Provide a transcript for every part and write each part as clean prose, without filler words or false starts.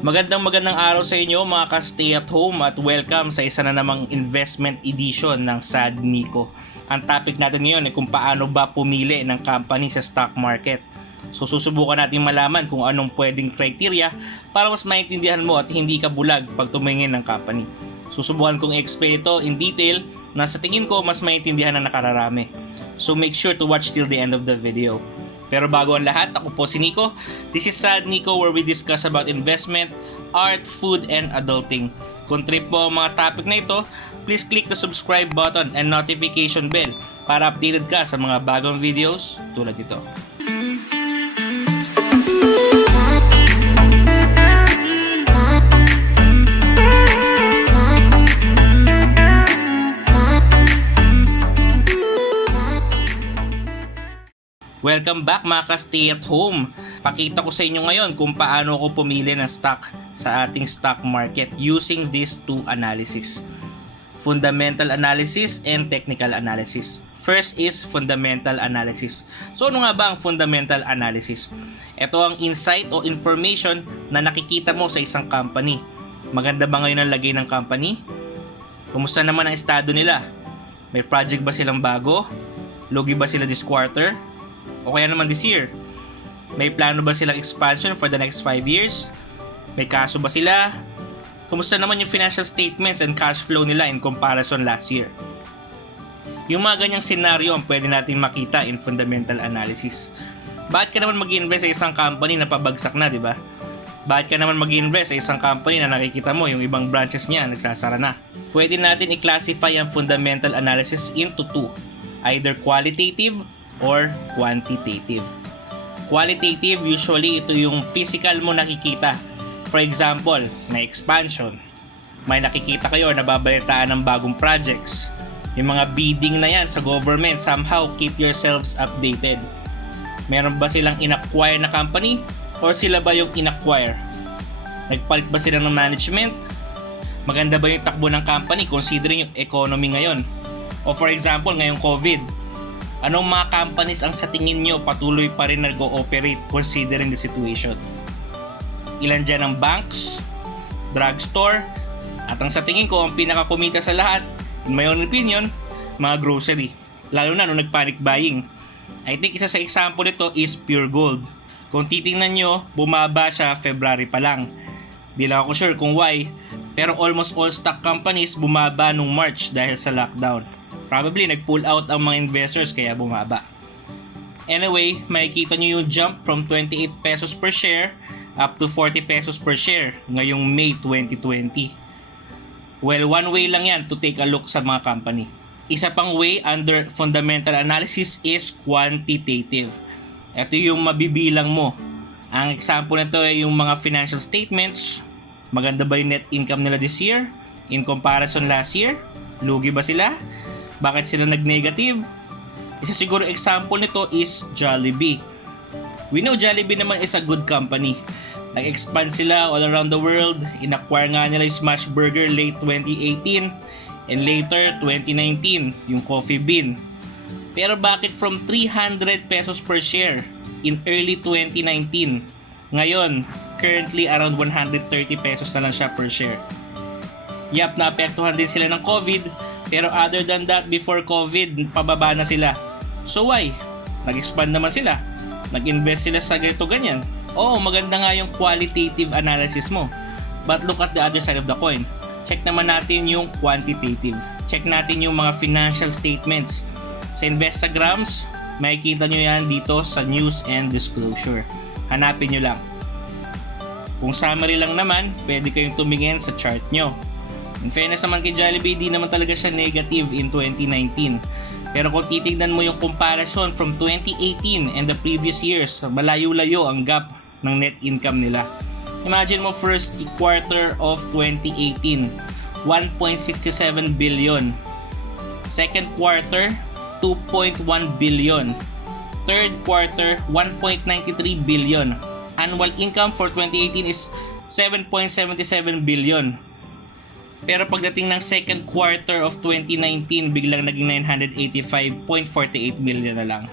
Magandang araw sa inyo mga ka-stay at home at welcome sa isa na namang investment edition ng SAD NICO. Ang topic natin ngayon ay kung paano ba pumili ng company sa stock market. So susubukan natin malaman kung anong pwedeng criteria para mas maintindihan mo at hindi ka bulag pag tumingin ng company. Susubukan kong i-explain ito in detail na sa tingin ko mas maintindihan ng nakararami. So make sure to watch till the end of the video. Pero bago ang lahat, ako po si Nico. This is SAD NICO where we discuss about investment, art, food, and adulting. Kung trip po ang mga topic na ito, please click the subscribe button and notification bell para updated ka sa mga bagong videos tulad ito. Welcome back mga ka-stay at home. Pakita ko sa inyo ngayon kung paano ako pumili ng stock sa ating stock market using these two analysis. Fundamental analysis and technical analysis. First is fundamental analysis. So ano nga ba ang fundamental analysis? Ito ang insight o information na nakikita mo sa isang company. Maganda ba ngayon ang lagay ng company? Kumusta naman ang estado nila? May project ba silang bago? Lugi ba sila this quarter? O kaya naman this year? May plano ba silang expansion for the next 5 years? May kaso ba sila? Kumusta naman yung financial statements and cash flow nila in comparison last year? Yung mga ganyang senaryo ang pwede natin makita in fundamental analysis. Bakit ka naman mag-invest sa isang company na pabagsak na, di ba? Bakit ka naman mag-invest sa isang company na nakikita mo yung ibang branches niya nagsasara na? Pwede natin i-classify ang fundamental analysis into two, either qualitative or quantitative. Qualitative, usually ito yung physical mo nakikita. For example, may expansion. May nakikita kayo na babalitaan ng bagong projects. Yung mga bidding na yan sa government, somehow keep yourselves updated. Meron ba silang in-acquire na company? Or sila ba yung in-acquire? Nagpalit ba sila ng management? Maganda ba yung takbo ng company considering yung economy ngayon? O for example, ngayong COVID, anong mga companies ang sa tingin nyo patuloy pa rin nag-ooperate considering the situation? Ilan dyan ang banks, drugstore, at ang sa tingin ko ang pinakakumita sa lahat, in my own opinion, mga grocery. Lalo na nung nag-panic buying. I think isa sa example nito is Pure Gold. Kung titingnan nyo, bumaba siya February pa lang. Di lang ako sure kung why, pero almost all stock companies bumaba nung March dahil sa lockdown. Probably nag-pull out ang mga investors kaya bumaba. Anyway, makikita nyo yung jump from 28 pesos per share up to 40 pesos per share ngayong May 2020. Well, one way lang yan to take a look sa mga company. Isa pang way under fundamental analysis is quantitative. Ito yung mabibilang mo. Ang example nito ay yung mga financial statements. Maganda ba yung net income nila this year in comparison last year? Lugi ba sila? Bakit sila nag-negative? Isa siguro example nito is Jollibee. We know Jollibee naman is a good company. Nag-expand sila all around the world. In-acquire nga nila yung Smash Burger late 2018 and later 2019, yung Coffee Bean. Pero bakit from 300 pesos per share in early 2019, ngayon currently around 130 pesos na lang siya per share? Yap, naapektuhan din sila ng COVID. Pero other than that, before COVID, pababa na sila. So why? Nag-expand naman sila. Nag-invest sila sa ganito ganyan. Oo, maganda nga yung qualitative analysis mo. But look at the other side of the coin. Check naman natin yung quantitative. Check natin yung mga financial statements. Sa Instagrams, makikita nyo yan dito sa news and disclosure. Hanapin nyo lang. Kung summary lang naman, pwede kayong tumingin sa chart nyo. In fairness naman kay Jollibee, di naman talaga siya negative in 2019. Pero kung titignan mo yung comparison from 2018 and the previous years, malayo-layo ang gap ng net income nila. Imagine mo first quarter of 2018, 1.67 billion. Second quarter, 2.1 billion. Third quarter, 1.93 billion. Annual income for 2018 is 7.77 billion. Pero pagdating ng second quarter of 2019, biglang naging 985.48 million na lang.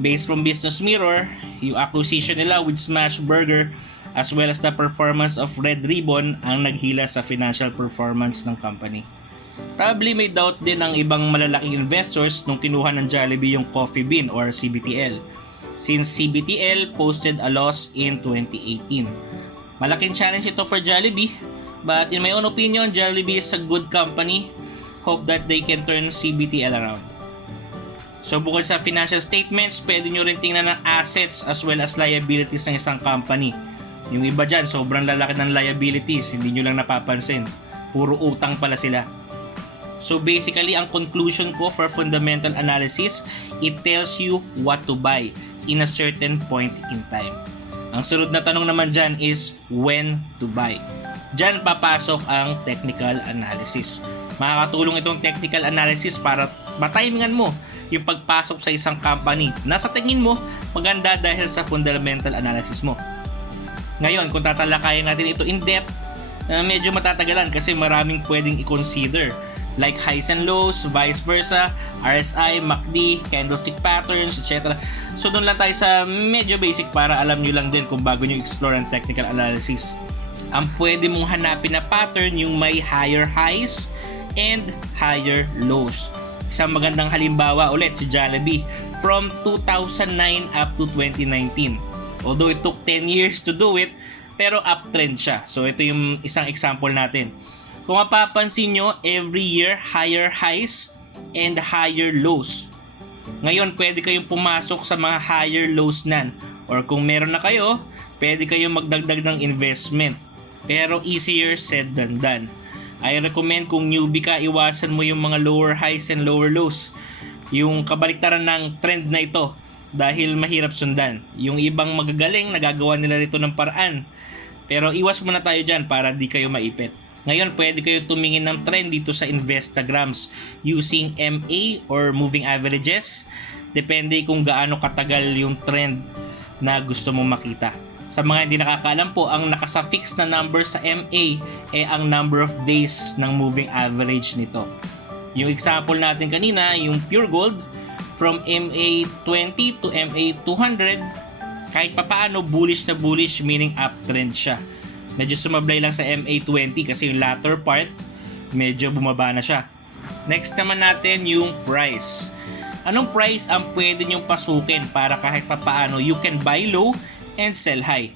Based from Business Mirror, yung acquisition nila with Smash Burger as well as the performance of Red Ribbon ang naghila sa financial performance ng company. Probably may doubt din ang ibang malalaking investors nung kinuha ng Jollibee yung Coffee Bean or CBTL, since CBTL posted a loss in 2018. Malaking challenge ito for Jollibee, but in my own opinion, Jollibee is a good company. Hope that they can turn CBTL around. So bukod sa financial statements, pwede nyo rin tingnan ng assets as well as liabilities ng isang company. Yung iba dyan, sobrang lalaki ng liabilities, hindi nyo lang napapansin. Puro utang pala sila. So basically, ang conclusion ko for fundamental analysis, it tells you what to buy in a certain point in time. Ang sunod na tanong naman dyan is when to buy. Dyan papasok ang technical analysis. Makakatulong itong technical analysis para matimingan mo yung pagpasok sa isang company na sa tingin mo maganda dahil sa fundamental analysis mo. Ngayon, kung tatalakayin natin ito in depth, medyo matatagalan kasi maraming pwedeng i-consider like highs and lows, vice versa, RSI, MACD, candlestick patterns, etc. So doon lang tayo sa medyo basic para alam nyo lang din kung bago nyo explore ang technical analysis. Ang pwede mong hanapin na pattern yung may higher highs and higher lows. Isang magandang halimbawa ulit si Jollibee from 2009 up to 2019. Although it took 10 years to do it, pero uptrend siya. So ito yung isang example natin. Kung mapapansin nyo, every year higher highs and higher lows. Ngayon pwede kayong pumasok sa mga higher lows nan. Or kung meron na kayo, pwede kayong magdagdag ng investment. Pero easier said than done. I recommend kung newbie ka, iwasan mo yung mga lower highs and lower lows. Yung kabaliktaran ng trend na ito dahil mahirap sundan. Yung ibang magagaling, nagagawa nila rito ng paraan. Pero iwas muna tayo dyan para di kayo maipit. Ngayon, pwede kayo tumingin ng trend dito sa Instagrams using MA or moving averages. Depende kung gaano katagal yung trend na gusto mong makita. Sa mga hindi nakakaalam po, ang nakasuffix na number sa MA ay ang number of days ng moving average nito. Yung example natin kanina, yung pure gold, from MA 20 to MA 200, kahit papaano bullish na bullish, meaning uptrend siya. Medyo sumablay lang sa MA 20 kasi yung latter part, medyo bumaba na siya. Next naman natin yung price. Anong price ang pwede nyong pasukin para kahit papaano you can buy low and sell high?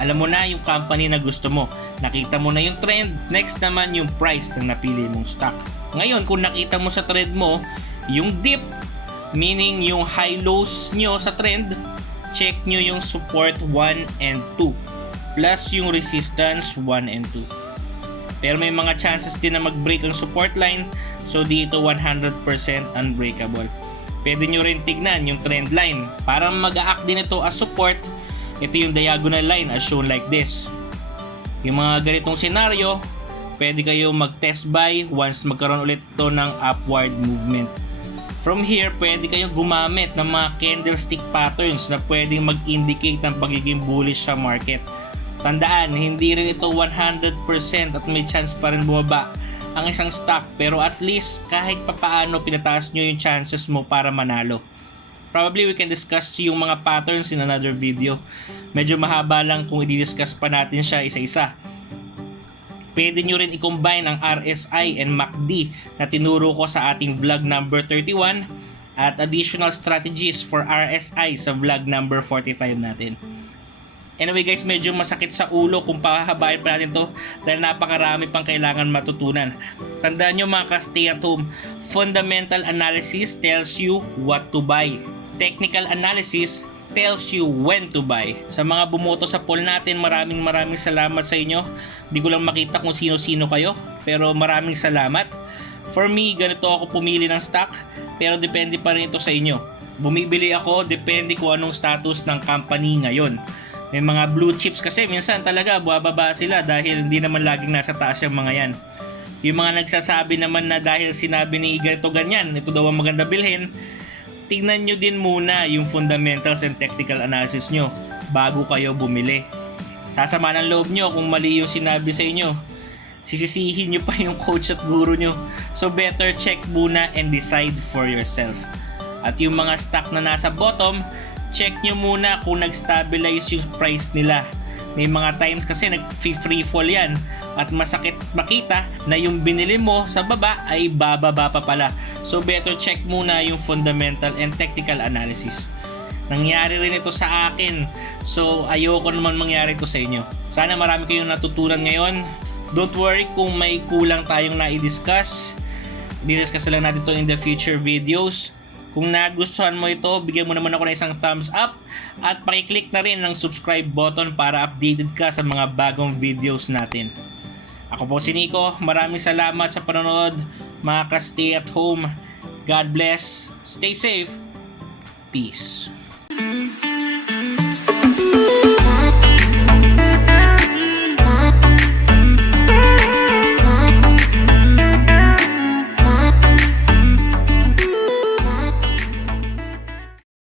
Alam mo na yung company na gusto mo. Nakita mo na yung trend. Next naman yung price na napili mong stock. Ngayon, kung nakita mo sa trend mo, yung dip, meaning yung high lows nyo sa trend, check nyo yung support 1 and 2 plus yung resistance 1 and 2. Pero may mga chances din na mag-break ang support line, so dito 100% unbreakable. Pwede nyo rin tignan yung trend line. Para mag-a-act din ito as support, ito yung diagonal line as shown like this. Yung mga ganitong senaryo, pwede kayo mag-test buy once magkaroon ulit ito ng upward movement. From here, pwede kayong gumamit ng mga candlestick patterns na pwedeng mag-indicate ng pagiging bullish sa market. Tandaan, hindi rin ito 100% at may chance pa rin bumaba ang isang stock, pero at least kahit papaano pinataas nyo yung chances mo para manalo. Probably we can discuss yung mga patterns in another video. Medyo mahaba lang kung i-discuss pa natin siya isa-isa. Pwede nyo rin i-combine ang RSI and MACD na tinuro ko sa ating vlog number 31 at additional strategies for RSI sa vlog number 45 natin. Anyway guys, medyo masakit sa ulo kung pahahabain pa natin to dahil napakarami pang kailangan matutunan. Tandaan nyo mga ka-stay at home, fundamental analysis tells you what to buy. Technical analysis tells you when to buy. Sa mga bumoto sa poll natin, maraming salamat sa inyo. Di ko lang makita kung sino-sino kayo, pero maraming salamat. For me, ganito ako pumili ng stock, pero depende pa rin ito sa inyo. Bumibili ako, depende kung anong status ng company ngayon. May mga blue chips kasi minsan talaga bababa sila dahil hindi naman laging nasa taas yung mga yan. Yung mga nagsasabi naman na dahil sinabi ni ganito ganyan, ito daw ang maganda bilhin, tingnan nyo din muna yung fundamentals and technical analysis nyo bago kayo bumili. Sasama ng loob nyo kung mali yung sinabi sa inyo. Sisisihin nyo pa yung coach at guru nyo. So better check muna and decide for yourself. At yung mga stock na nasa bottom, check nyo muna kung nag-stabilize yung price nila. May mga times kasi nag-free fall yan at masakit makita na yung binili mo sa baba ay bababa pa pala. So better check muna yung fundamental and technical analysis. Nangyari rin ito sa akin. So ayoko naman mangyari ito sa inyo. Sana marami kayong natutunan ngayon. Don't worry kung may kulang tayong na-discuss. Discuss lang natin ito in the future videos. Kung nagustuhan mo ito, bigyan mo naman ako ng isang thumbs up at pakiclick na rin ng subscribe button para updated ka sa mga bagong videos natin. Ako po si Nico. Maraming salamat sa panonood. Mga ka-stay at home. God bless. Stay safe. Peace.